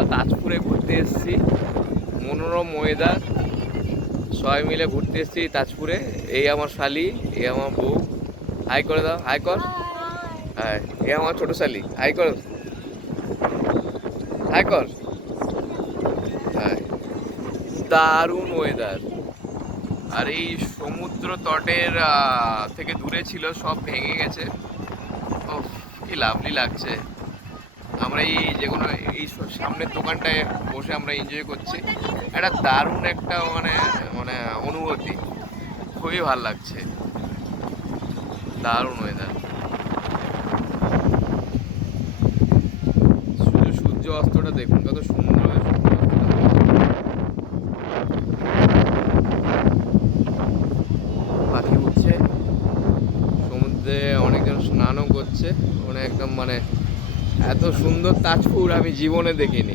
আমরা তাজপুরে ঘুরতে এসেছি, মনোরম ওয়েদার, সবাই মিলে ঘুরতে এসেছি তাজপুরে। এই আমার শালি, এই আমার বউ। হাই করে দাও, হাই কর। হাই। এ আমার ছোট শালি, হাই কর, হাই কর। হাই। দারুণ ওয়েদার। আর এই সমুদ্র তটের থেকে দূরে ছিল, সব ভেঙে গেছে। ও, কি লাভলি লাগছে। আমরা এই যে কোনো এই সামনের দোকানটায় বসে আমরা এনজয় করছি। একটা দারুণ একটা মানে মানে অনুভূতি, খুবই ভালো লাগছে। দারুণ ওয়েদার। শুধু সূর্য অস্তটা দেখুন, কত সুন্দর হয় সূর্য অস্তটা। পাখি উঠছে, সমুদ্রে অনেকজন স্নানও করছে। মানে একদম মানে এত সুন্দর তাজপুর আমি জীবনে দেখিনি।